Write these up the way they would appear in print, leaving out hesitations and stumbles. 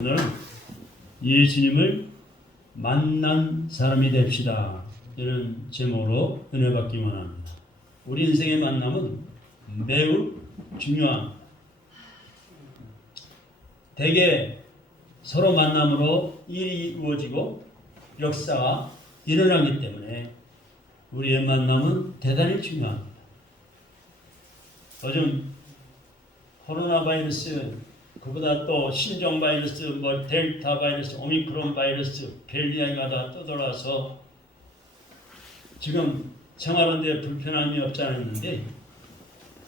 오늘은 예수님을 만난 사람이 됩시다. 이런 제목으로 은혜 받기 원합니다. 우리 인생의 만남은 매우 중요합니다. 대개 서로 만남으로 일이 이루어지고 역사가 일어나기 때문에 우리의 만남은 대단히 중요합니다. 요즘 코로나 바이러스, 그보다 또 신종 바이러스, 델타 바이러스, 오미크론 바이러스, 별 이야기가 다 떠돌아서 지금 생활하는데 불편함이 없지 않았는데,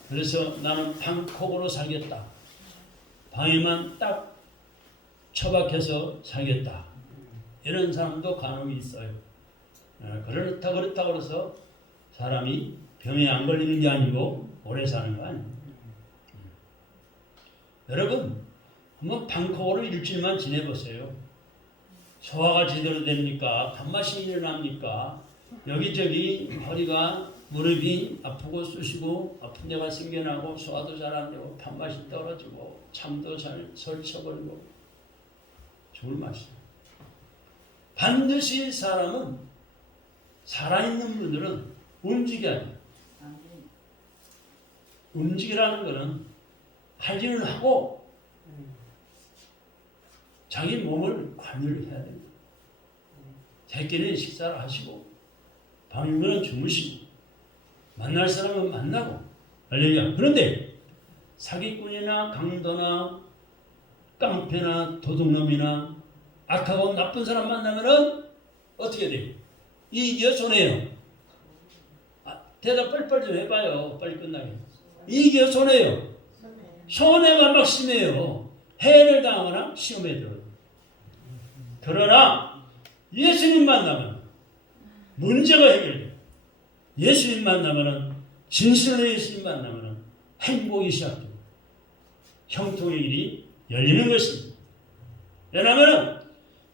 그래서 나는 방콕으로 살겠다. 방에만 딱 처박혀서 살겠다. 이런 사람도 간혹 있어요. 그렇다고 해서 사람이 병에 안 걸리는 게 아니고 오래 사는 거 아니에요. 여러분, 한번 방콕으로 일주일만 지내보세요. 소화가 제대로 됩니까? 밥맛이 일어납니까? 여기저기 허리가, 무릎이 아프고 쑤시고 아픈 데가 생겨나고 소화도 잘 안 되고 밥맛이 떨어지고 잠도 잘 설쳐버리고 좋을 맛이에요. 반드시 사람은, 살아있는 분들은 움직여야 돼요. 움직이라는 것은 관리를 하고 자기 몸을 관리를 해야 됩니다. 새끼는 식사를 하시고 밤이면 주무시고 만날 사람은 만나고 할렐루야. 그런데 사기꾼이나 강도나 깡패나 도둑놈이나 악하고 나쁜 사람 만나면은 어떻게 돼요? 이익이요, 손해요? 대답 빨리빨리 좀 해봐요. 빨리 끝나게. 이익이요, 손해요? 손해가 막심해요. 해를 당하거나 시험에 들어요. 그러나 예수님 만나면 문제가 해결돼요. 예수님 만나면, 진실로 예수님 만나면 행복이 시작돼요. 형통의 일이 열리는 것입니다. 왜냐하면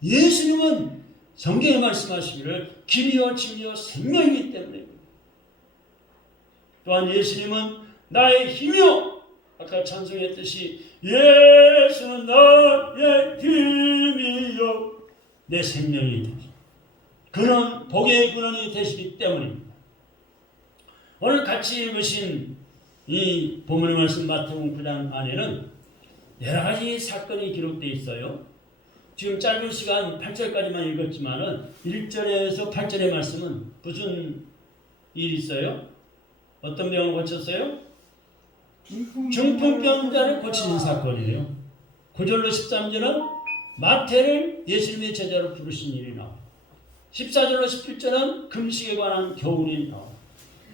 예수님은 성경에 말씀하시기를 길이요 진리요 생명이기 때문에, 또한 예수님은 나의 힘이요, 아까 찬송했듯이 예수는 나의 힘이요 내 생명이 되시, 그는 복의 근원이 되시기 때문입니다. 오늘 같이 읽으신 이 본문의 말씀 마태복음 9장 안에는 여러 가지 사건이 기록되어 있어요. 지금 짧은 시간 8절까지만 읽었지만은 1절에서 8절의 말씀은 무슨 일이 있어요? 어떤 병을 고쳤어요? 중풍병자를 고치는 사건이에요. 9절로 13절은 마태를 예수님의 제자로 부르신 일이 나와요. 14절로 17절은 금식에 관한 교훈이 나와요.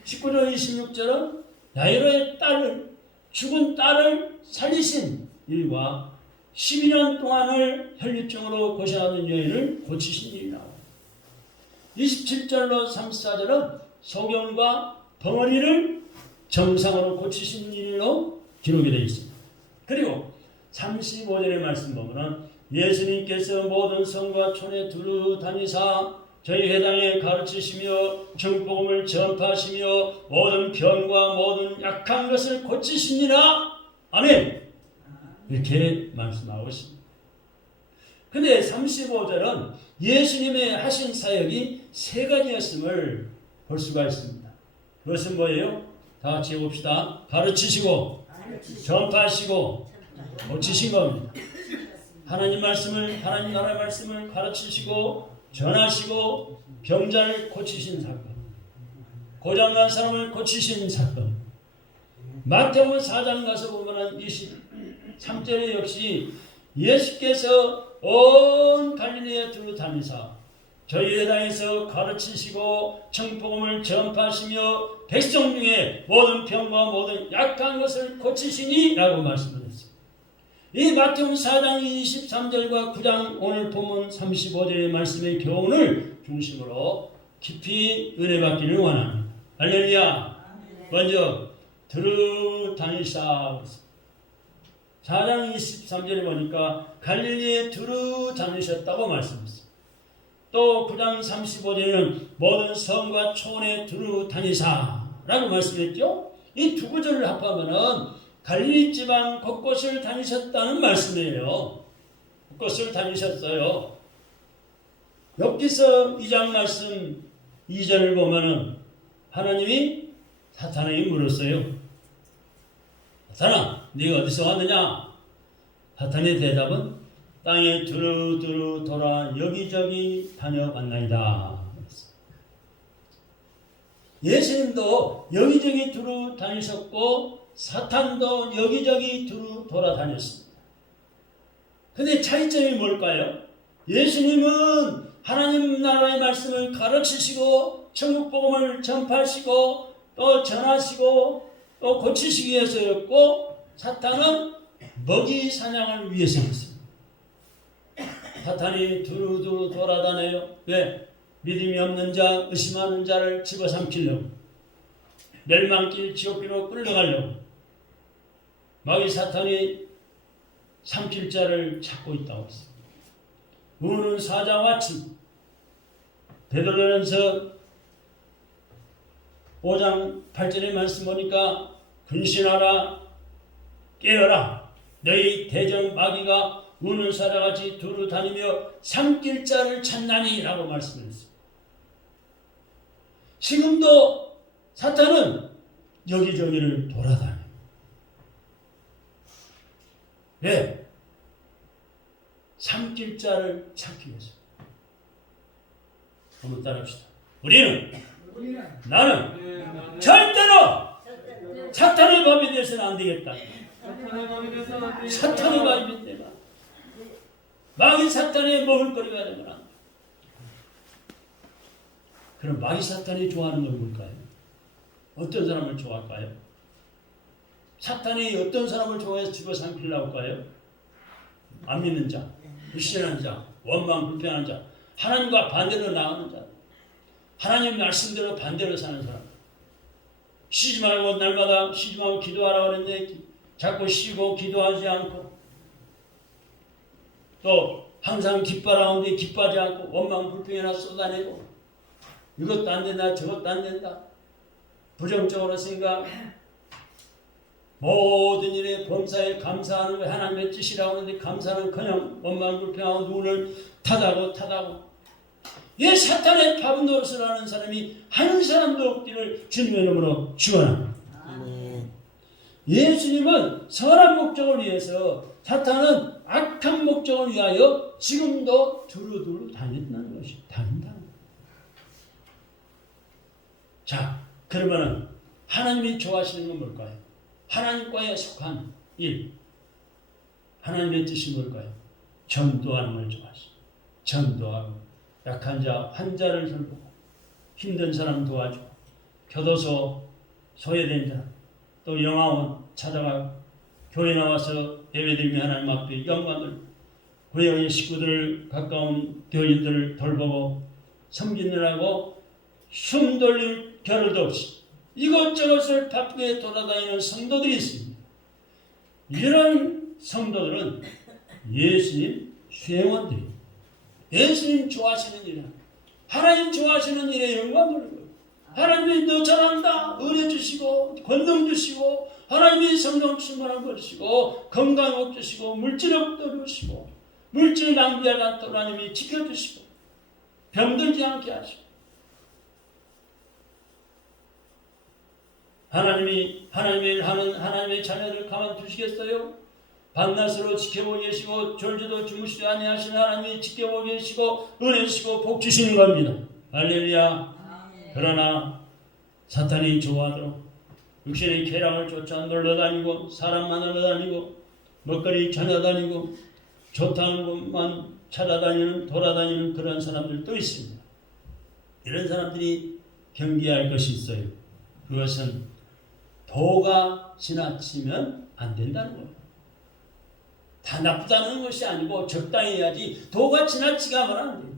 19절 26절은 야이로의 딸을, 죽은 딸을 살리신 일과 12년 동안을 혈류증으로 고생하는 여인을 고치신 일이 나와요. 27절로 34절은 소경과 벙어리를 정상으로 고치신 일로 기록이 되어 있습니다. 그리고 35절의 말씀 보면 예수님께서 모든 성과 촌에 두루 다니사 저희 회당에 가르치시며 정복음을 전파하시며 모든 병과 모든 약한 것을 고치시니라. 아멘. 이렇게 말씀하고 있습니다. 근데 35절은 예수님의 하신 사역이 세 가지였음을 볼 수가 있습니다. 그것은 뭐예요? 다 같이 해봅시다. 가르치시고 전파하시고 고치신 겁니다. 하나님 말씀을, 하나님 나라의 말씀을 가르치시고 전하시고 병자를 고치신 사건, 고장난 사람을 고치신 사건. 마태복음 4장 가서 보면 23절에 역시 예수께서 온 갈릴리에 두루 다니사 저희 회당에서 가르치시고 청복음을 전파하시며 백성 중에 모든 병과 모든 약한 것을 고치시니 라고 말씀을 했습니다. 이 마태복음 4장 23절과 9장 오늘 본문 35절의 말씀의 교훈을 중심으로 깊이 은혜 받기를 원합니다. 할렐루야. 먼저 두루 다니사. 4장 23절에 보니까 갈릴리에 두루 다니셨다고 말씀했습니다. 또 9장 35절에는 모든 성과 촌에 두루 다니사라고 말씀했죠. 이 두 구절을 합하면은 갈릴리 지방 곳곳을 다니셨다는 말씀이에요. 곳곳을 다니셨어요. 욥기서 2장 말씀 2절을 보면은 하나님이 사탄에게 물었어요. 사탄아, 네가 어디서 왔느냐? 사탄의 대답은 땅에 두루두루 돌아 여기저기 다녀봤나이다. 예수님도 여기저기 두루 다니셨고 사탄도 여기저기 두루 돌아다녔습니다. 근데 차이점이 뭘까요? 예수님은 하나님 나라의 말씀을 가르치시고 천국 복음을 전파하시고 또 전하시고 또 고치시기 위해서였고, 사탄은 먹이 사냥을 위해서였습니다. 사탄이 두루두루 돌아다녀요. 왜? 믿음이 없는 자, 의심하는 자를 집어삼키려고, 멸망길 지옥길로 끌려가려고 마귀 사탄이 삼킬 자를 찾고 있다고 했습니다. 우는 사자와 같이 베드로전서 5장 8절의 말씀 보니까 근신하라, 깨어라, 너희 대적 마귀가 우는 사자같이 두루 다니며 삼킬 자를 찾나니 라고 말씀했습니다. 지금도 사탄은 여기저기를 돌아다녀요. 왜? 삼킬 자를 찾기 위해서. 한번 따라합시다. 나는 절대로 사탄의 법이 되어서는 안 되겠다. 사탄의 법이 되면 마귀 사탄의 먹을거리가 되면 안 돼. 그럼 마귀 사탄이 좋아하는 건 뭘까요? 어떤 사람을 좋아할까요? 사탄이 어떤 사람을 좋아해서 집어삼키려고 할까요? 안 믿는 자, 불신하는 자, 원망 불평하는 자, 하나님과 반대로 나가는 자, 하나님 말씀대로 반대로 사는 사람. 쉬지 말고 날마다 쉬지 말고 기도하라고 그랬는데 자꾸 쉬고 기도하지 않고, 또 항상 기뻐하는데 기뻐하지 않고 원망 불평이나 쏟아내고, 이것도 안 된다 저것도 안 된다 부정적으로 생각, 모든 일에 범사에 감사하는 거 하나님의 뜻이라고 하는데 감사는 그냥 원망 불평하고 눈을 타다고 이 사탄의 밥 노릇을 하는 사람이 한 사람도 없기를 주님의 이름으로 축원합니다. 예수님은 선한 목적을 위해서, 사탄은 악한 목적을 위하여 지금도 두루두루 다닌다는 것이 다닌다. 자, 그러면은 하나님이 좋아하시는 건 뭘까요? 하나님과에 속한 일, 하나님의 뜻이 뭘까요? 전도하는 걸 좋아하시죠. 전도하고 약한 자, 환자를 돌보고 힘든 사람 도와주고 교도소 소외된 자, 또 영화원 찾아가고 교회 나와서 예배드리며 하나님 앞에 영광을, 교회의 식구들을 가까운 교인들을 돌보고 섬기느라고 숨 돌릴 겨를도 없이 이것저것을 바쁘게 돌아다니는 성도들이 있습니다. 이런 성도들은 예수님 수행원들이, 예수님 좋아하시는 일이야. 하나님 좋아하시는 일에 영광 돌리고, 하나님이 너 잘한다 은혜 주시고 권능 주시고 하나님이 성령 충만한 것 주시고 건강 복 주시고 물질력도 주시고 물질 낭비하지 않도록 하나님이 지켜주시고 병들지 않게 하시고, 하나님이 하나님의 일 하는 하나님의 자녀를 가만두시겠어요? 밤낮으로 지켜보고 계시고 졸지도 주무시지 아니하시는 하나님이 지켜보고 계시고 은혜 주시고 복 주시는 겁니다. 할렐루야. 그러나 사탄이 좋아하도록 육신의 쾌락을 쫓아 놀러다니고 사람 만나러 다니고 먹거리 찾아다니고 좋다는 것만 찾아다니는 돌아다니는 그런 사람들도 있습니다. 이런 사람들이 경계할 것이 있어요. 그것은 도가 지나치면 안 된다는 거예요. 다 나쁘다는 것이 아니고 적당히 해야지 도가 지나치게 하면 안 돼요.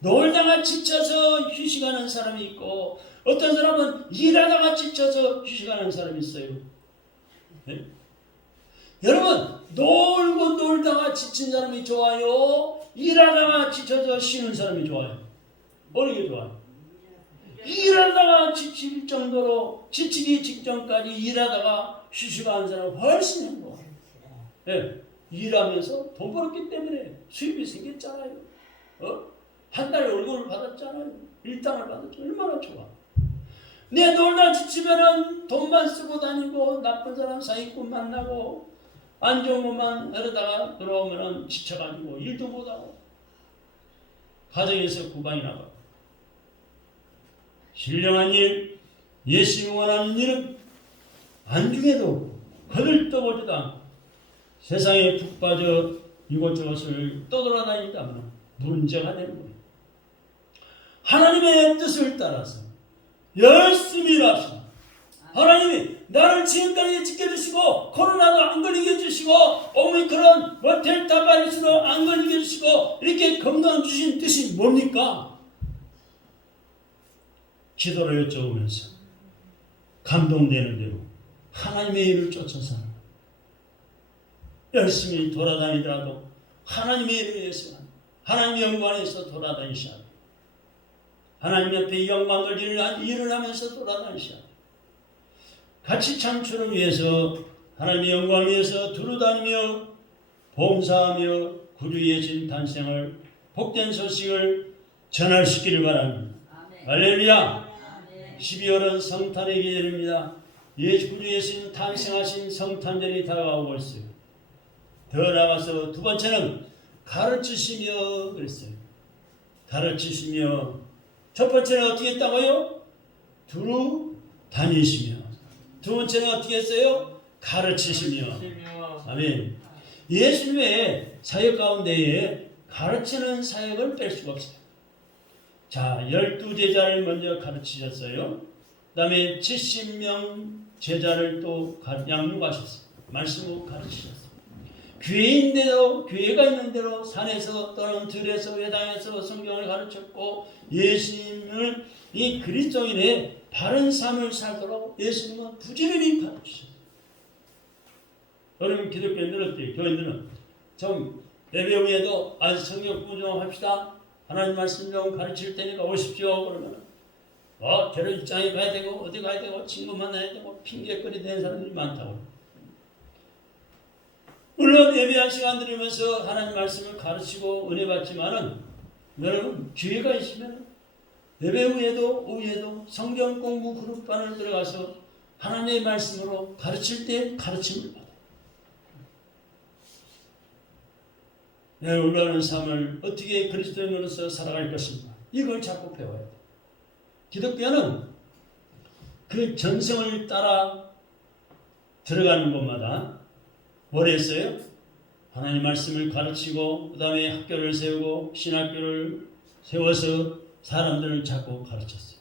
놀다가 지쳐서 휴식하는 사람이 있고 어떤 사람은 일하다가 지쳐서 휴식하는 사람이 있어요. 네? 여러분, 놀다가 지친 사람이 좋아요? 일하다가 지쳐서 쉬는 사람이 좋아요? 어느 게 좋아요? 일하다가 지칠 정도로 지치기 직전까지 일하다가 휴식하는 사람은 훨씬 행복해요. 네. 일하면서 돈 벌었기 때문에 수입이 생겼잖아요. 한 달 월급을 받았잖아요. 일당을 받았죠. 얼마나 좋아. 내 놀다 지치면은 돈만 쓰고 다니고 나쁜 사람 사기꾼 만나고 안 좋은 것만 하려다가 돌아오면은 지쳐가지고 일도 못하고 가정에서 구박이 나가고 신령한 일, 예수님이 원하는 일은 안중에도 거들떠보지도 않고 세상에 푹 빠져 이곳저곳을 떠돌아다닌다면 문제가 되는 거예요. 하나님의 뜻을 따라서 열심히 일합시다. 하나님이 나를 지금까지 지켜주시고 코로나도 안 걸리게 해주시고 오미크론 델타 바이러스도 안 걸리게 해주시고 이렇게 건강 주신 뜻이 뭡니까? 기도를 여쭤보면서 감동되는 대로 하나님의 일을 쫓아서 열심히 돌아다니더라도 하나님의 일을 위해서 하나님의 영광에서 돌아다니셔야 합니다. 하나님 옆에 영광을 일을 하면서 돌아다니셔야 합니다. 같이 창출을 위해서 하나님의 영광을 위해서 두루다니며 봉사하며 구주 예수님 탄생을 복된 소식을 전할시키를 바랍니다. 할렐루야. 12월은 성탄의 계절입니다. 구주 예수님 탄생하신 성탄절이 다가오고 있어요. 더 나아가서 두 번째는 가르치시며 그랬어요. 가르치시며 첫 번째는 어떻게 했다고요? 두루 다니시며 두 번째는 어떻게 했어요? 가르치시며. 아멘. 예수님의 사역 가운데에 가르치는 사역을 뺄 수가 없어요. 자, 12제자를 먼저 가르치셨어요. 그 다음에 70명 제자를 또 양육하셨어요. 말씀으로 가르치셨어요. 교회인데도 교회가 있는 대로 산에서 또는 들에서 회당에서 성경을 가르쳤고 예수님을 이 그리스도인의 바른 삶을 살도록 예수님은 부지런히 가르치셨어요. 여러분 기독교인들은 어때요? 교인들은 좀 예배 후에도 아직 성경 공부 좀 합시다. 하나님 말씀 좀 가르칠 테니까 오십시오. 그러면 결혼 입장에 가야 되고 어디 가야 되고 친구 만나야 되고 핑계거리 되는 사람들이 많다고. 물론 예배한 시간 들으면서 하나님 말씀을 가르치고 은혜 받지만은 여러분 기회가 있으면 예배 후에도 오후에도 성경 공부 그룹반을 들어가서 하나님의 말씀으로 가르칠 때 가르침을 받아요. 내 올라가는 삶을 어떻게 그리스도인으로서 살아갈 것인가 이걸 자꾸 배워야 돼요. 기독교는 그 전성을 따라 들어가는 곳마다 뭘 했어요? 하나님 말씀을 가르치고 그 다음에 학교를 세우고 신학교를 세워서 사람들을 자꾸 가르쳤어요.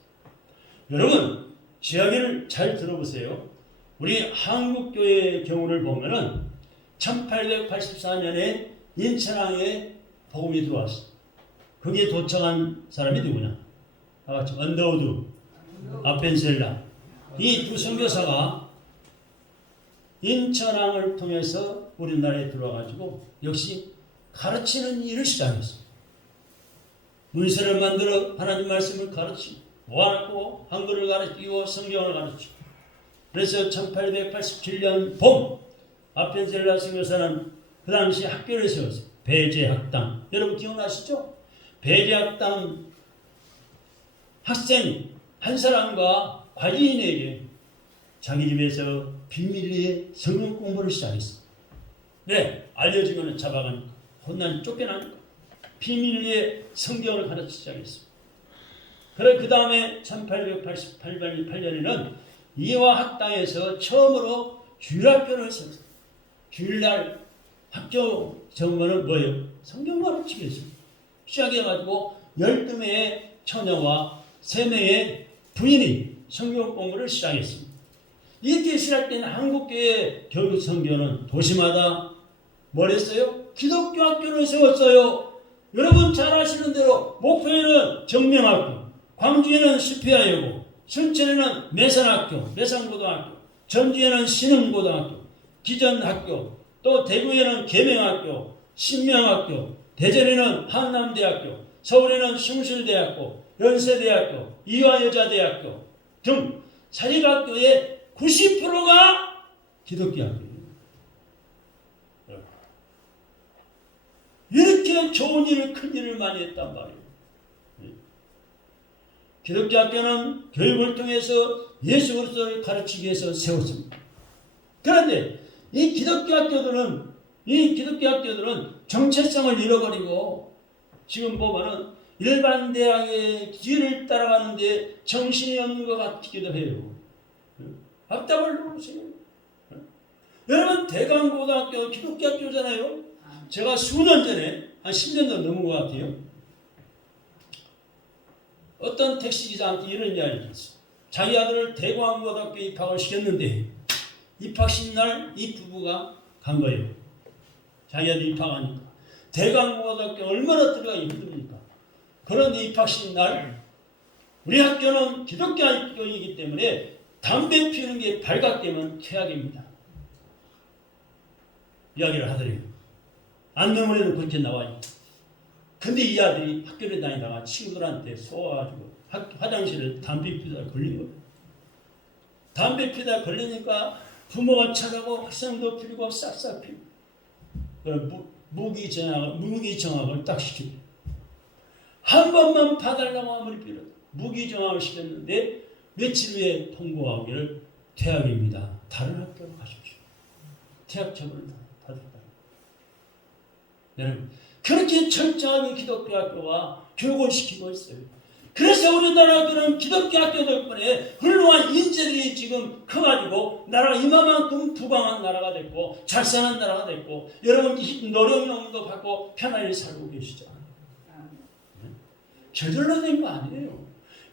여러분 제 이야기를 잘 들어보세요. 우리 한국교회의 경우를 보면은 1884년에 인천항에 복음이 들어왔어요. 거기에 도착한 사람이 누구냐? 언더우드, 아펜셀라 이 두 선교사가 인천항을 통해서 우리나라에 들어와가지고 역시 가르치는 일을 시작했어요. 문서를 만들어 하나님 말씀을 가르치고 모아놓고 한글을 가르치고 성경을 가르치고 그래서 1887년 봄 아펜셀라 선교사는 그 당시 학교를 세웠어요. 배제학당. 여러분 기억나시죠? 배제학당 학생 한 사람과 관리인에게 자기 집에서 비밀리에 성경 공부를 시작했어. 네, 알려지면 잡아가니까 혼난 쫓겨나니까 비밀리에 성경을 가르치기 시작했어. 그래 그 다음에 1888년에는 이화 학당에서 처음으로 주일학교를 세웠어. 주일날 학교 정보는 뭐예요? 성경 가르치기였어. 시작해가지고 12명의 처녀와 3명의 부인이 성경 공부를 시작했습니다. 이렇게 시작된 한국교회 교육 선교는 도시마다 뭘 했어요? 기독교 학교를 세웠어요. 여러분 잘 아시는 대로 목포에는 정명학교, 광주에는 시피아여고, 순천에는 매산학교, 매산고등학교, 전주에는 신흥고등학교, 기전학교, 또 대구에는 계명학교, 신명학교, 대전에는 한남대학교, 서울에는 숭실대학교, 연세대학교, 이화여자대학교 등 사립학교의 90%가 기독교 학교입니다. 그렇게 좋은 일을, 큰 일을 많이 했단 말이에요. 기독교 학교는 교육을 통해서 예수 그리스도를 가르치기 위해서 세웠습니다. 그런데 이 기독교 학교들은 정체성을 잃어버리고 지금 보면은 일반 대학의 길을 따라가는데 정신이 없는 것 같기도 해요. 답답을 놓으세요. 여러분 대강고등학교 기독교 학교잖아요. 제가 수년 전에 한 10년 전 넘은 것 같아요. 어떤 택시기사한테 이런 이야기를 했어요. 자기 아들을 대광고등학교에 입학을 시켰는데 입학식 날 이 부부가 간 거예요. 자기 아들 입학하니까. 대광고등학교 얼마나 들어가기 힘듭니까? 그런데 입학식 날 우리 학교는 기독교 학교이기 때문에 담배 피우는 게 발각되면 퇴학입니다. 이야기를 하더래요. 안내문에도 그렇게 나와요. 근데 이 아들이 학교를 다니다가 친구들한테 쏘아가지고 화장실에 담배 피우다 걸린 거예요. 담배 피우다 걸리니까 부모가 찾아가고 학생도 피우고 싹싹 피우고 무기정학을 딱 시킵니다. 한 번만 봐달라고 아무리 빌어도 무기정학을 시켰는데 며칠 후에 통보가 오기를 퇴학입니다. 다른 학교로 가십시오. 퇴학 처분을 받았다. 여러분 그렇게 철저하게 기독교 학교가 교육을 시키고 있어요. 그래서 우리나라 학교는 기독교 학교 덕분에 훌륭한 인재들이 지금 커가지고 나라가 이만큼 부강한 나라가 됐고 잘 사는 나라가 됐고 여러분 노령농도 받고 편안히 살고 계시죠. 저절로 된 거 아니에요.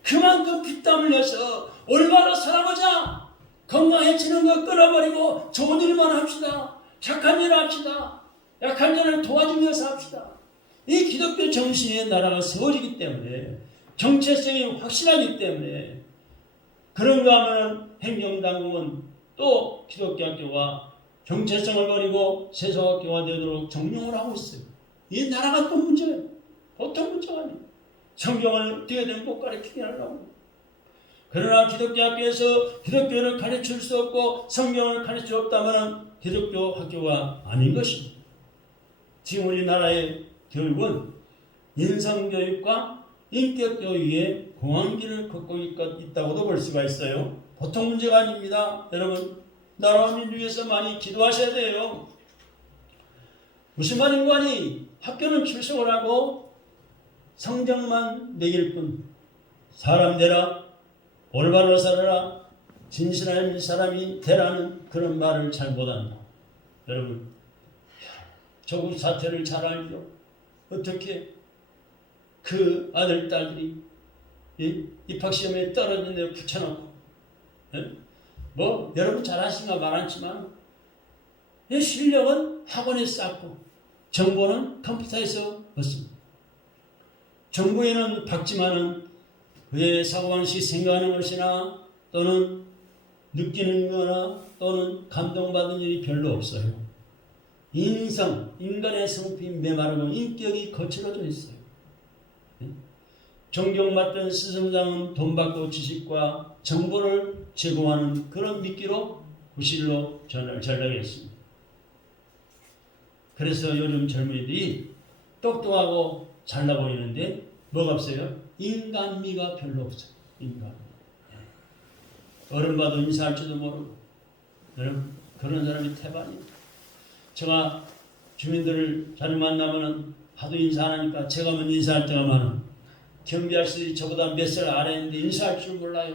그만큼 피땀 흘려서 올바로 살아보자. 건강해지는 거 끊어버리고 좋은 일만 합시다. 착한 일 합시다. 약한 자를 도와주면서 합시다. 이 기독교 정신의 나라가 세워지기 때문에 정체성이 확실하기 때문에 그런가 하면 행정당국은 또 기독교 학교가 정체성을 버리고 세속학교가 되도록 정령을 하고 있어요. 이 나라가 또 문제예요. 보통 문제가 아니에요. 성경을 어떻게든 못 가르치게 하려고. 그러나 기독교 학교에서 기독교를 가르칠 수 없고 성경을 가르칠 수 없다면 기독교 학교가 아닌 것입니다. 지금 우리나라의 교육은 인성교육과 인격교육의 공황기를 걷고 있다고도 볼 수가 있어요. 보통 문제가 아닙니다. 여러분 나라와 민주 위해서 많이 기도하셔야 돼요. 무슨 말인가 하니 학교는 출석을 하고 성적만 매길 뿐 사람 되라 올바로 살아라 진실한 사람이 되라는 그런 말을 잘 못한다. 여러분 조국 사태를 잘 알죠. 어떻게 그 아들 딸들이 입학시험에 떨어진 데 붙여놓고 뭐 여러분 잘 아시나 말 않지만 실력은 학원에 쌓고 정보는 컴퓨터에서 얻습니다. 정보에는 박지만은 그의 사고방식 생각하는 것이나 또는 느끼는 거나 또는 감동받은 일이 별로 없어요. 인간의 성품이 메마르고 인격이 거칠어져 있어요. 존경받던 스승장은 돈 받고 지식과 정보를 제공하는 그런 미끼로 구실로 전락했습니다. 그래서 요즘 젊은이들이 똑똑하고 잘나 보이는데 뭐가 없어요? 인간미가 별로 없어요. 인간. 어른 봐도 인사할 줄도 모르고 여러분 그런 사람이 태반이에요. 제가 주민들을 자주 만나면 하도 인사 안 하니까 제가 먼저 인사할 때가 많아. 경비아저씨 저보다 몇 살 아래인데 인사할 줄 몰라요.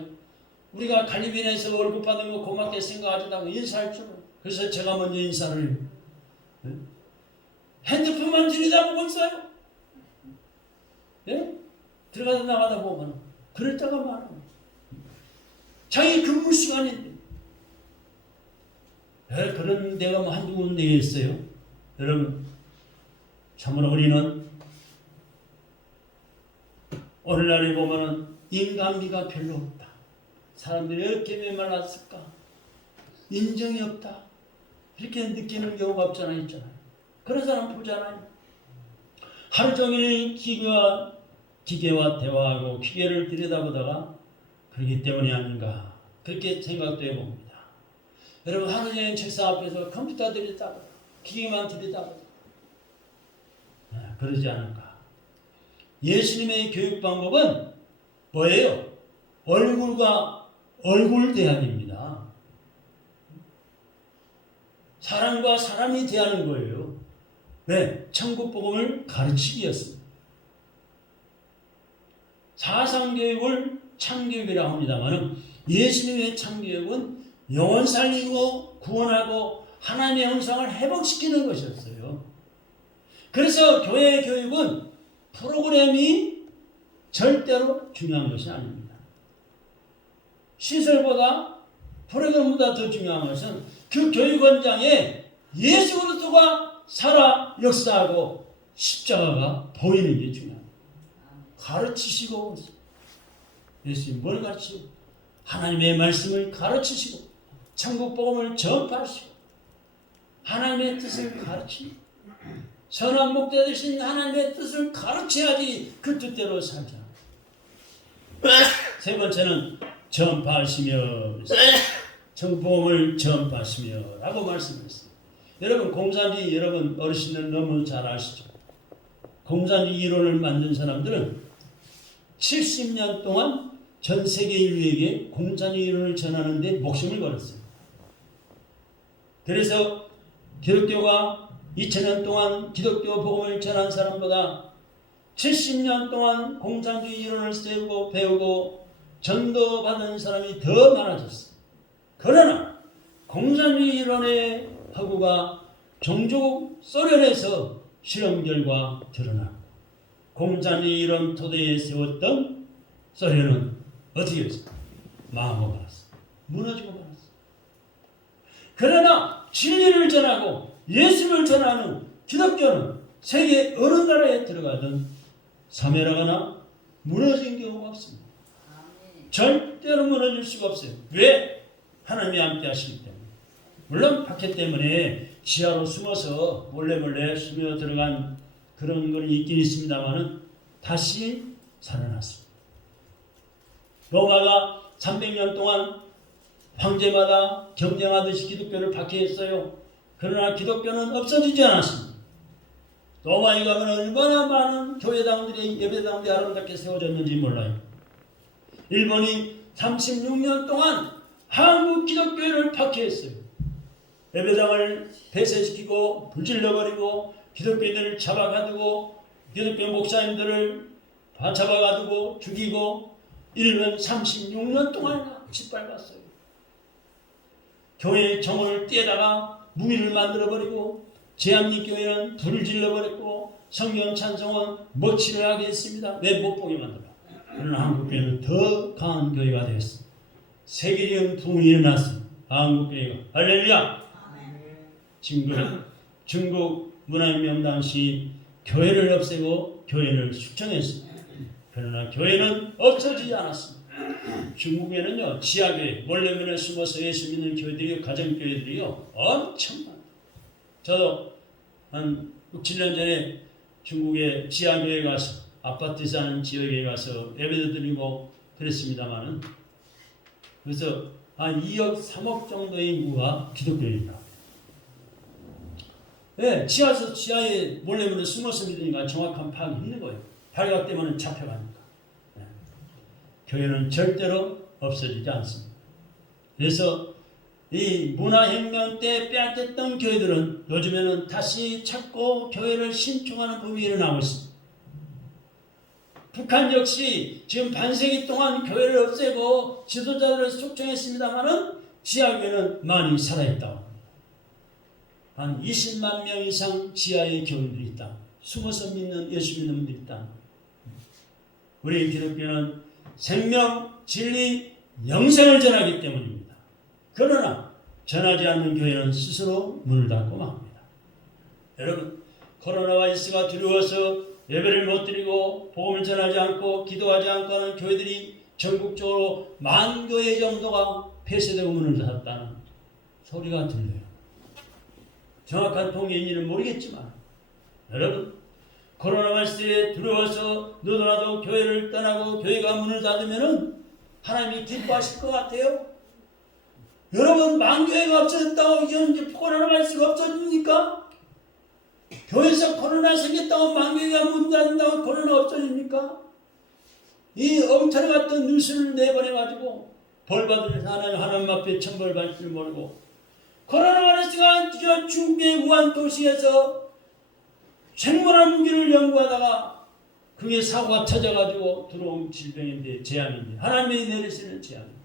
우리가 관리비에서 월급 받은 거 고맙게 생각하지도 인사할 줄. 그래서 제가 먼저 인사를 해요. 핸드폰만 들여다보고 있어요. 예? 들어가다 나가다 보면 그럴 때가 많아요. 자기 근무 시간인데 그런 데가 뭐 한두 군데 있어요. 여러분 참으로 우리는 오늘날에 보면은 인간미가 별로 없다. 사람들이 어떻게 메말랐을까? 인정이 없다. 이렇게 느끼는 경우가 없잖아요. 있잖아요. 그런 사람 보잖아요. 하루 종일 기계와 대화하고 기계를 들여다보다가 그렇기 때문이 아닌가 그렇게 생각도 해봅니다. 여러분 하루 종일 책상 앞에서 컴퓨터 들여다보고 기계만 들여다보고 그러지 않을까? 예수님의 교육 방법은 뭐예요? 얼굴과 얼굴 대항입니다. 사람과 사람이 대하는 거예요. 왜? 천국 복음을 가르치기였습니다. 사상교육을 참교육이라고 합니다만 예수님의 참교육은 영혼 살리고 구원하고 하나님의 형상을 회복시키는 것이었어요. 그래서 교회 교육은 프로그램이 절대로 중요한 것이 아닙니다. 시설보다 프로그램보다 더 중요한 것은 그 교육원장에 예수 그리스도가 살아 역사하고 십자가가 보이는 게 중요합니다. 가르치시고 예수님 뭘 가르치고 하나님의 말씀을 가르치시고 천국 복음을 전파하시고 하나님의 뜻을 가르치고 선한 목자 되신 하나님의 뜻을 가르쳐야지 그 뜻대로 살자. 세 번째는 전파하시며 천국 복음을 전파하시며 라고 말씀했습니다. 여러분 공산주의 여러분 어르신들 너무 잘 아시죠? 공산주의 이론을 만든 사람들은 70년 동안 전 세계 인류에게 공산주의 이론을 전하는 데 목숨을 걸었어요. 그래서 기독교가 2000년 동안 기독교 복음을 전한 사람보다 70년 동안 공산주의 이론을 세우고 배우고 전도받은 사람이 더 많아졌어요. 그러나 공산주의 이론의 허구가 종족 소련에서 실험 결과 드러나 공산주의 이론 토대에 세웠던 소련은 어떻게 했습니까? 망하고 말았어. 무너지고 말았어. 그러나 진리를 전하고 예수를 전하는 기독교는 세계 어느 나라에 들어가든 사멸하거나 무너진 경우가 없습니다. 절대로 무너질 수가 없어요. 왜? 하나님이 함께 하시기 때문에. 물론 박해 때문에 지하로 숨어서 몰래 스며 들어간 그런 건 있긴 있습니다만은 다시 살아났습니다. 로마가 300년 동안 황제마다 경쟁하듯이 기독교를 박해했어요. 그러나 기독교는 없어지지 않았습니다. 로마에 가면 얼마나 많은 교회당들이 예배당들이 아름답게 세워졌는지 몰라요. 일본이 36년 동안 한국 기독교회를 박해했어요. 예배당을 폐쇄시키고 불질러버리고 기독교인들을 잡아가두고 기독교 목사님들을 다 잡아가두고 죽이고 일본 36년 동안 짓밟았어요. 교회의 정원을 떼다가 무기를 만들어버리고 제한민교회는 불을 질러버렸고 성경 찬송은 먹칠을 하게 했습니다. 왜 못 보게 만들어? 그러나 한국교회는 더 강한 교회가 되었습니다. 세계적인 부흥이 일어났습니다. 한국교회가 할렐루야. 중국 문화혁명 당시 교회를 없애고 교회를 숙청했습니다. 그러나 교회는 없어지지 않았습니다. 중국에는요 지하교회 몰래몰래 숨어서 예수 믿는 교회들이 가정교회들이요 엄청 많아요. 저도 한 6, 7년 전에 중국의 지하교회 가서 아파트 사는 지역에 가서 예배도 드리고 그랬습니다만은 그래서 한 2억 3억 정도의 인구가 기독교입니다. 네, 지하에 몰래몰래 숨어서 믿으니까 정확한 파악이 있는 거예요. 발각되면 잡혀가니까. 네. 교회는 절대로 없어지지 않습니다. 그래서 이 문화혁명 때 빼앗겼던 교회들은 요즘에는 다시 찾고 교회를 신축하는 부분이 일어나고 있습니다. 북한 역시 지금 반세기 동안 교회를 없애고 지도자들을 숙청했습니다마는 지하교회는 많이 살아있다고 합니다. 한 20만 명 이상 지하의 교인들이 있다. 숨어서 믿는 예수 믿는 분들이 있다. 우리 기독교는 생명, 진리, 영생을 전하기 때문입니다. 그러나 전하지 않는 교회는 스스로 문을 닫고 맙니다. 여러분 코로나 바이러스가 두려워서 예배를 못 드리고 복음을 전하지 않고 기도하지 않고 하는 교회들이 전국적으로 10,000교회 정도가 폐쇄되고 문을 닫았다는 소리가 들려요. 정확한 통계인지는 모르겠지만 여러분 코로나 바이러스에 두려워서 너도나도 교회를 떠나고 교회가 문을 닫으면 하나님이 기뻐하실 것 같아요? 여러분 만교회가 없어졌다고 이제 코로나 바이러스가 없어집니까? 교회에서 코로나 생겼다고 망교회가 문 닫는다고 코로나 없어집니까? 이 엉터리 같은 뉴스를 내보내가지고 벌받을 하나님 앞에 천벌 받을 줄 모르고 코로나 바이러스가 저 중국의 우한 도시에서 생물학 무기를 연구하다가 그게 사고가 터져가지고 들어온 질병인데 재앙인데 하나님이 내리시는 재앙인데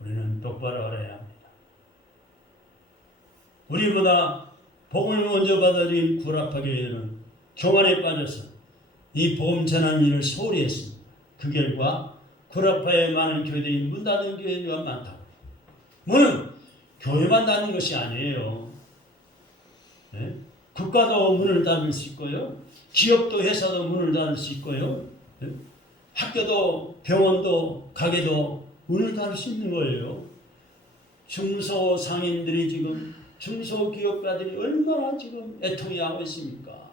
우리는 똑바로 알아야 합니다. 우리보다 복음을 먼저 받아들인 구라파교회는 교만에 빠져서 이 복음 전하는 일을 소홀히 했습니다. 그 결과 구라파에 많은 교회들이 문 닫은 교회가 많다고. 문은 교회만 닫는 것이 아니에요. 네? 국가도 문을 닫을 수 있고요. 기업도 회사도 문을 닫을 수 있고요. 네? 학교도 병원도 가게도 문을 닫을 수 있는 거예요. 중소상인들이 지금 중소기업가들이 얼마나 지금 애통해 하고 있습니까?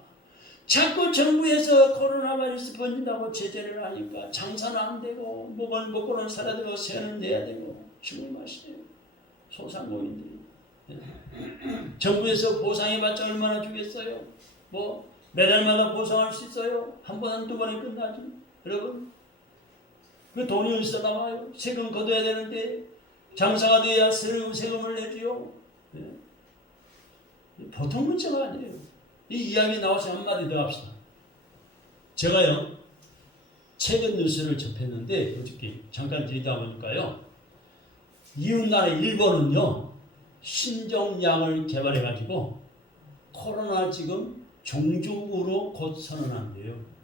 자꾸 정부에서 코로나 바이러스 번진다고 제재를 하니까 장사는 안 되고 먹을 먹고는 살아야 되고 세는 내야 되고 죽을 맛이에요. 소상공인들이. 정부에서 보상해봤자 얼마나 주겠어요? 뭐 매달마다 보상할 수 있어요? 한 번, 한두 번에 끝나지. 여러분 그 돈이 어디서 나와요? 세금 걷어야 되는데 장사가 돼야 새로운 세금을 내지요. 네. 보통 문제가 아니에요. 이 이야기 나와서 한마디 더 합시다. 제가요 최근 뉴스를 접했는데 어저께 잠깐 드리다 보니까요 이웃나라 일본은요 신종약을 개발해가지고 코로나 지금 종족으로 곧 선언한대요.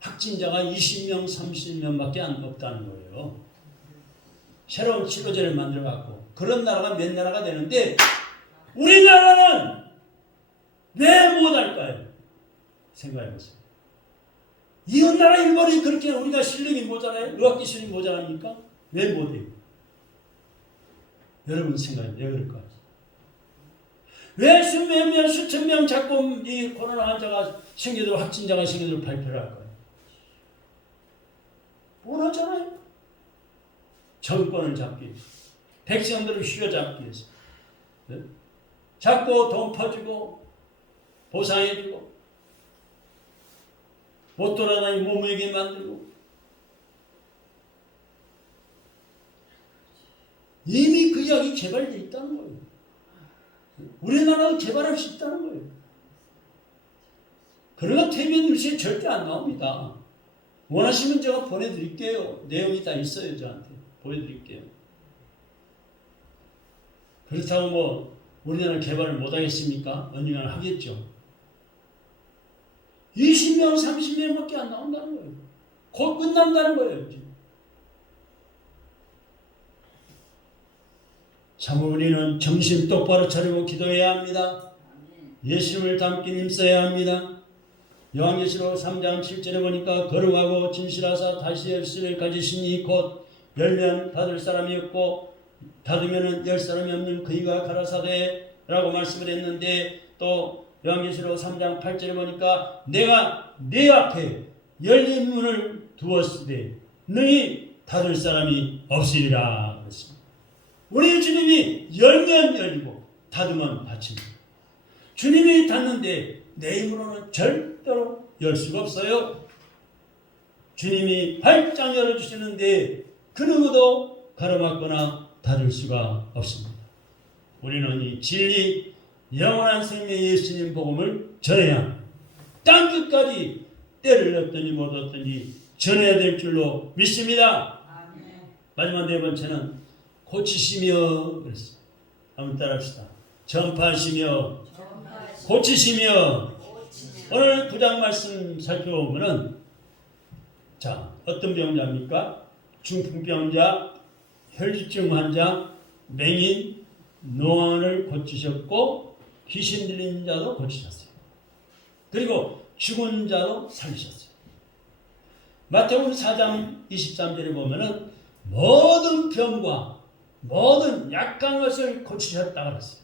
확진자가 20명, 30명밖에 안 없다는 거예요. 새로운 치료제를 만들어갖고 그런 나라가 몇 나라가 되는데 우리나라는 왜 못할까요? 생각해보세요. 이웃나라 일본이 그렇게 우리가 실력이 모자라요? 의학기술이 모자랍니까? 왜 못해요? 여러분 생각해 왜 그럴까요? 왜 수백 명, 수천 명 자꾸 이 코로나 환자가 생기도록 확진자가 생기도록 발표를 할까요? 원하잖아요. 정권을 잡기 위해서. 백성들을 휘어잡기 위해서. 네? 자꾸 돈 퍼주고 보상해주고 못 돌아다니 몸에게 만들고 이미 그 약이 개발되어 있다는 거예요. 우리나라도 개발할 수 있다는 거예요. 그러나 TV 뉴스에 절대 안 나옵니다. 원하시면 제가 보내드릴게요. 내용이 다 있어요. 저한테 보여드릴게요. 그렇다고 뭐 우리나라 개발을 못하겠습니까? 언젠가 하겠죠. 20명, 30명밖에 안 나온다는 거예요. 곧 끝난다는 거예요. 지금. 참 우리는 정신 똑바로 차리고 기도해야 합니다. 예수님을 닮긴 힘써야 합니다. 요한계시록 3장 7절에 보니까 거룩하고 진실하사 다시 열쇠를 가지시니 곧 열면 닫을 사람이 없고 닫으면 열 사람이 없는 그이가 가라사대 라고 말씀을 했는데 또 요한계시록 3장 8절에 보니까 내가 네 앞에 열린 문을 두었으되 너희 닫을 사람이 없으리라 그랬습니다. 우리 주님이 열면 열리고 닫으면 닫힙니다. 주님이 닫는데 내 힘으로는 절대로 열 수가 없어요. 주님이 활짝 열어주시는데 그 누구도 가로막거나 닫을 수가 없습니다. 우리는 이 진리 영원한 생명 예수님 복음을 전해야 땅끝까지 때를 얻더니 못 얻더니 전해야 될 줄로 믿습니다. 마지막 네 번째는 고치시며 그랬어요. 한번 따라합시다. 전파하시며 고치시며 오늘 9장 말씀 살펴보면은 자 어떤 병자입니까? 중풍병자, 혈류증 환자, 맹인, 노안을 고치셨고 귀신 들린 자도 고치셨어요. 그리고 죽은 자도 살리셨어요. 마태복음 4장 23절에 보면은 모든 병과 모든 약한 것을 고치셨다 그랬어요.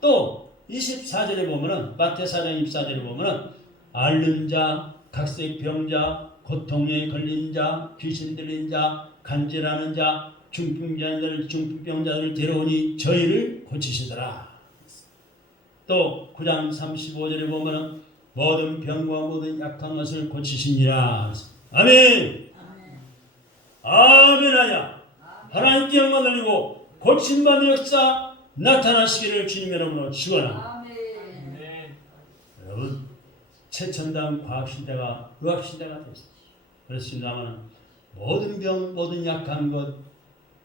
또 24절에 보면은 마태 4장 24절에 보면은 앓는 자, 각색 병자, 고통에 걸린 자, 귀신 들린 자, 간질하는 자, 중풍병자들을 데려오니 저희를 고치시더라. 또 9장 35절에 보면 모든 병과 모든 약한 것을 고치시니라. 아멘. 아멘하야. 하나님께 영광 돌리고 고침받는 역사 나타나시기를 주님의 이름으로 축원합니다. 여러분, 최첨단 과학시대가 의학시대가 됐습니다. 그렇습니다만 모든 병, 모든 약한 것,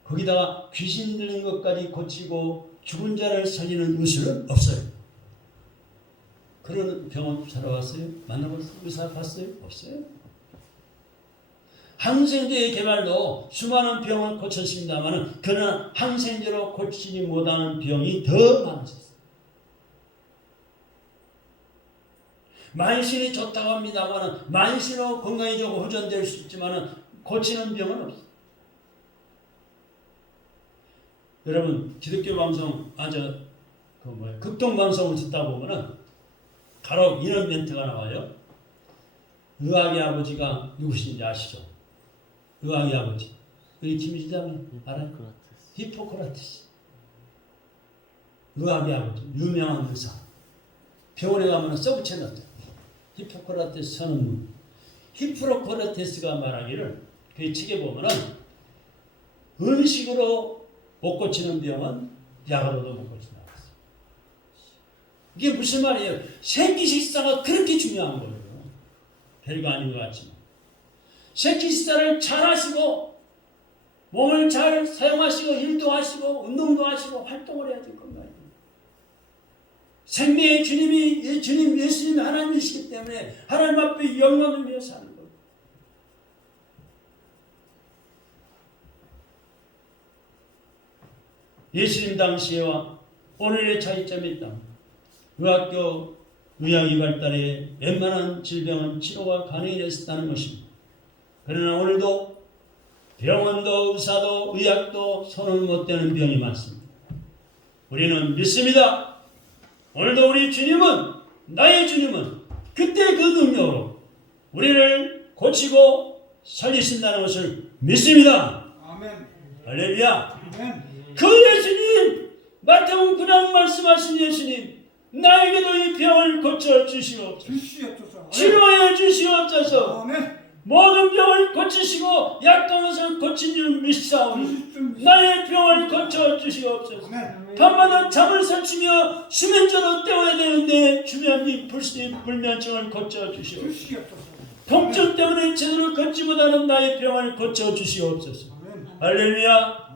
거기다가 귀신 들린 것까지 고치고 죽은 자를 살리는 의술은 없어요. 그런 병원 살아왔어요? 만나봤어요? 의사 봤어요? 없어요. 항생제의 개발도 수많은 병을 고쳤습니다만 그러나 항생제로 고치지 못하는 병이 더 많았어요. 만신이 좋다고 합니다만 만신으로 건강이 좀 호전될 수 있지만 고치는 병은 없어요. 여러분 기독교 방송 극동 방송을 듣다 보면은 간혹 이런 멘트가 나와요. 의학의 아버지가 누구신지 아시죠? 의학의 아버지. 우리 김일장님 알아요? 히포크라테스. 의학의 아버지. 유명한 의사. 병원에 가면 써붙여놨죠. 히포크라테스 선언문. 히포크라테스가 말하기를 그 책에 보면은 음식으로 못 고치는 병은 약으로도 못 고친다. 이게 무슨 말이에요? 새끼 식사가 그렇게 중요한 거예요. 별거 아닌 것 같지만. 새끼 식사를 잘 하시고 몸을 잘 사용하시고 일도 하시고 운동도 하시고 활동을 해야 될 겁니다. 생명의 주님 예수님이 하나님이시기 때문에 하나님 앞에 영광을 위해서 하는 거예요. 예수님 당시에와 오늘의 차이점이 있다. 의학교 의학이 발달해 웬만한 질병은 치료가 가능해졌다는 것입니다. 그러나 오늘도 병원도 의사도 의학도 손을 못 대는 병이 많습니다. 우리는 믿습니다. 오늘도 우리 주님은 나의 주님은 그때 그 능력으로 우리를 고치고 살리신다는 것을 믿습니다. 아멘. 할렐루야. 아멘. 그 예수님 마태복음 9장 말씀하신 예수님 나에게도 이 병을 고쳐 주시옵소서. 치료해 주시옵소서. 아멘. 모든 병을 고치시고 약한 것을 고친 줄 믿사오니 나의 병을 고쳐 주시옵소서. 밤마다 잠을 설치며 수면제로 때워야 되는데 주변이 불면증을 고쳐 주시옵소서. 통증 때문에 제대로 걷지 못하는 나의 병을 고쳐 주시옵소서. 할렐루야.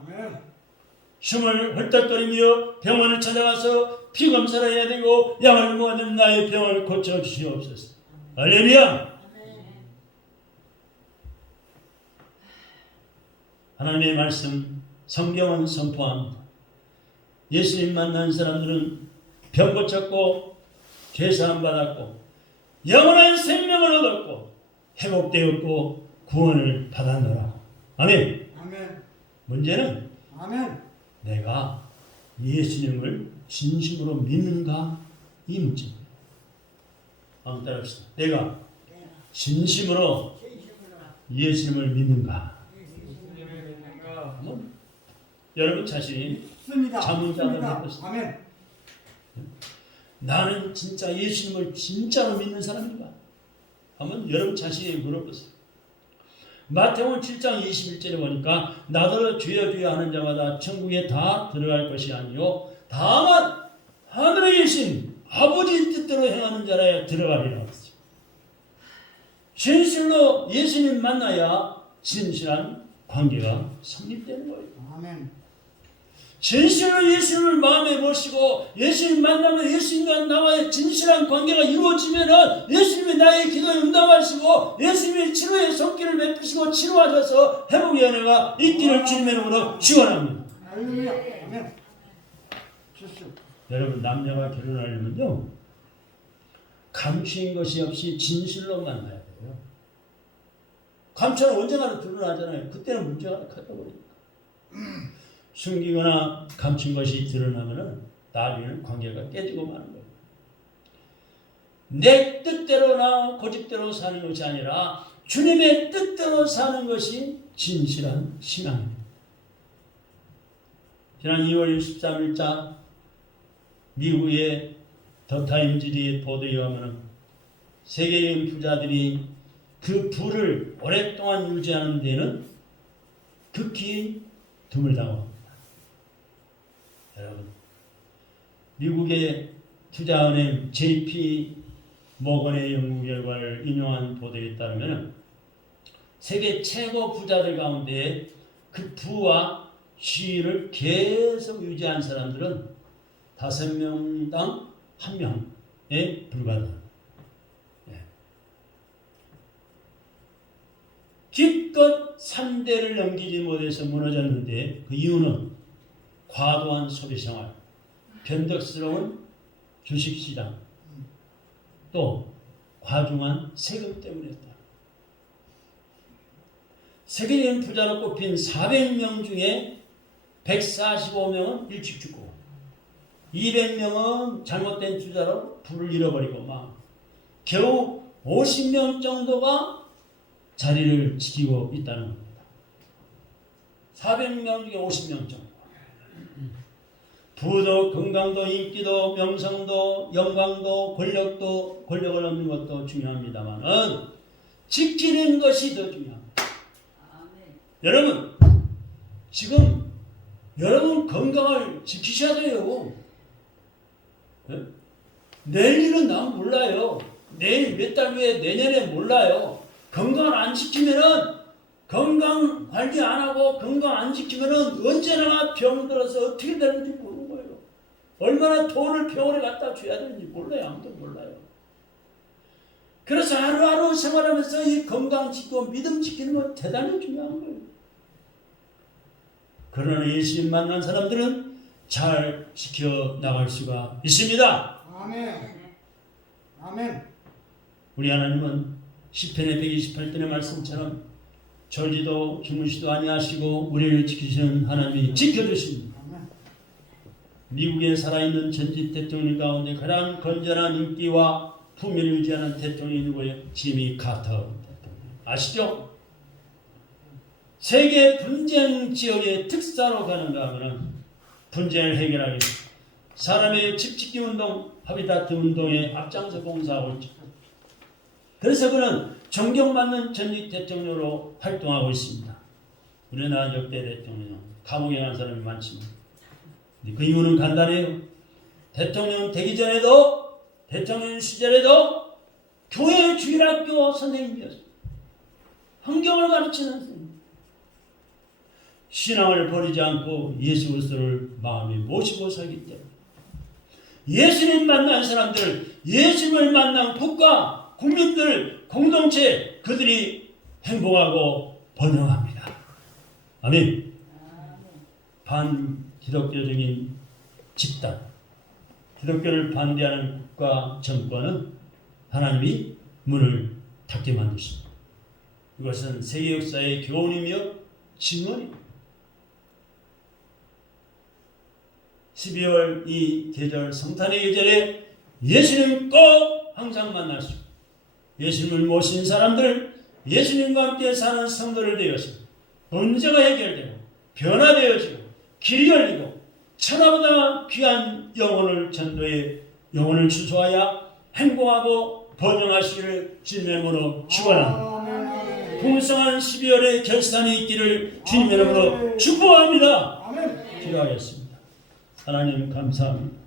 숨을 헐떡거리며 병원을 찾아가서 피 검사를 해야 되고 약을 먹어야 되는 나의 병을 고쳐 주시옵소서. 할렐루야. 하나님의 말씀 성경은 선포합니다. 예수님 만난 사람들은 병 고쳤고 죄사함 받았고 영원한 생명을 얻었고 회복되었고 구원을 받았노라. 아멘. 아멘. 문제는 아멘. 내가 예수님을 진심으로 믿는가 이 문제입니다. 한번 따라합시다. 내가 진심으로 예수님을 믿는가? 여러분 자신이 자문자들 해보세요. 아멘. 나는 진짜 예수님을 진짜로 믿는 사람인가? 한번 여러분 자신이 물어보세요. 마태복음 7장 21절에 보니까 나더러 주여 주여 하는 자마다 천국에 다 들어갈 것이 아니요 다만 하늘에 계신 아버지 뜻대로 행하는 자라야 들어가리라 했어요. 진실로 예수님 만나야 진실한 관계가 성립되는 거예요. 아멘. 진실로 예수님을 마음에 모시고 예수님 만나면 예수님과 나와의 진실한 관계가 이루어지면 예수님이 나의 기도에 응답하시고 예수님이 치료의 손길을 베푸시고 치료하셔서 회복의 은혜가 있기를 주님의 이름으로 축원합니다. 할렐루야. 아멘. 여러분 남녀가 결혼하려면요 감추인 것이 없이 진실로 만나야 돼요. 감추는 언젠가는 드러나잖아요. 그때는 문제가 커져버리니까. 숨기거나 감춘 것이 드러나면은 나중에는 관계가 깨지고 마는 거예요. 내 뜻대로나 고집대로 사는 것이 아니라 주님의 뜻대로 사는 것이 진실한 신앙입니다. 지난 2월 23일자 미국의 더 타임즈의 보도에 의하면 세계적인 부자들이 그 부를 오랫동안 유지하는 데는 극히 드물다고 합니다. 여러분, 미국의 투자은행 JP 모건의 연구 결과를 인용한 보도에 따르면 세계 최고 부자들 가운데 그 부와 지위를 계속 유지한 사람들은 5명당 1명에 불과하다. 기껏 3대를 넘기지 못해서 무너졌는데 그 이유는 과도한 소비생활, 변덕스러운 주식시장, 또 과중한 세금 때문이었다. 세계적인 부자로 꼽힌 400명 중에 145명은 일찍 죽고 200명은 잘못된 투자로 부를 잃어버리고 막 겨우 50명 정도가 자리를 지키고 있다는 겁니다. 400명 중에 50명 정도. 부도, 건강도, 인기도, 명성도, 영광도, 권력도, 권력을 얻는 것도 중요합니다만은 지키는 것이 더 중요합니다. 아멘. 여러분, 지금 여러분 건강을 지키셔야 돼요. 네? 내일은 난 몰라요. 내일 몇 달 후에 내년에 몰라요. 건강을 안 지키면은 건강 관리 안 하고 건강 안 지키면은 언제나 병 들어서 어떻게 되는지 모르는 거예요. 얼마나 돈을 병원에 갖다 줘야 되는지 몰라요. 아무도 몰라요. 그래서 하루하루 생활하면서 이 건강 지키고 믿음 지키는 건 대단히 중요한 거예요. 그러나 예수님 만난 사람들은 잘 지켜나갈 수가 있습니다. 아멘. 아멘. 우리 하나님은 시편의 128편의 말씀처럼 졸지도 주무시도 아니하시고 우리를 지키시는 하나님이 지켜주십니다. 미국에 살아있는 전직 대통령 가운데 가장 건전한 인기와 품위를 유지하는 대통령이 누구예요? 지미 카터 대통령. 아시죠? 세계 분쟁 지역의 특사로 가는가 하면 분쟁을 해결하기 위해서 사람의 집짓기 운동, 하비타트 운동에 앞장서 봉사하고 있죠. 그래서 그는 존경받는 전직 대통령으로 활동하고 있습니다. 우리나라 역대 대통령, 감옥에 간 사람이 많지만 그 이유는 간단해요. 대통령 되기 전에도 대통령 시절에도 교회 주일학교 선생님이었어요. 성경을 가르치는 선생님. 신앙을 버리지 않고 예수 그리스도를 마음에 모시고 살기 때문에 예수님 만난 사람들, 예수님을 만난 국가, 국민들, 공동체 그들이 행복하고 번영합니다. 아멘. 반기독교적인 집단, 기독교를 반대하는 국가 정권은 하나님이 문을 닫게 만드십니다. 이것은 세계 역사의 교훈이며 증언입니다. 12월 이 계절, 성탄의 계절에 예수님 꼭 항상 만나시고 예수님을 모신 사람들, 예수님과 함께 사는 성도를 되어서 문제가 해결되고 변화되어지고 길이 열리고 천하보다 귀한 영혼을 전도해 영혼을 추수하여 행복하고 번영하시기를 주님의 이름으로 축원합니다. 풍성한 12월의 결산이 있기를 주님의 이름으로 축복합니다. 기도하겠습니다. 하나님 감사합니다.